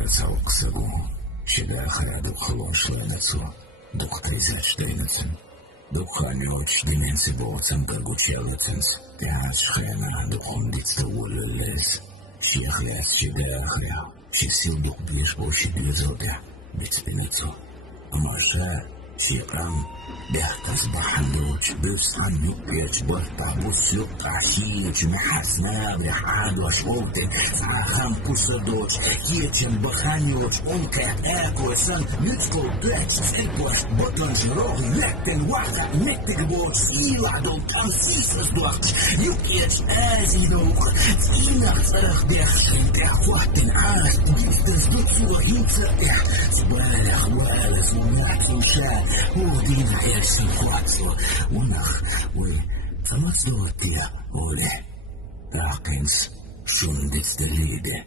cały ksegu, siedachra do choląszlenecu, do kajzecztejnecem, do chanioć dimensi bocem gargucielecens, teać chena do ondic to uleles, siachles siedachra, sisil do bierz bo siedlezode, bitspinecu, amarze, شيقام بيحتس بحنوش بيفسان يقيش برطع بوس يقطع شيش محسنا برحاد وشوتي ساخام بوسدوش كيتشن بخانيوش أمكا آكو سن نتكو داتش سيبوش بطن جروه لكن واحدة نتك بوش سيلا دو كان سيسس دوش يقيش آزي دوخ سيناخ صرخ بيخشن بيحواتن عاش بيفتز دوتسو ينسرح سبالخ والس ومنعك ومشاك ودين عيش الخواطسو ونخ وفمصدو التيا ولي راقنس شون ديت دليده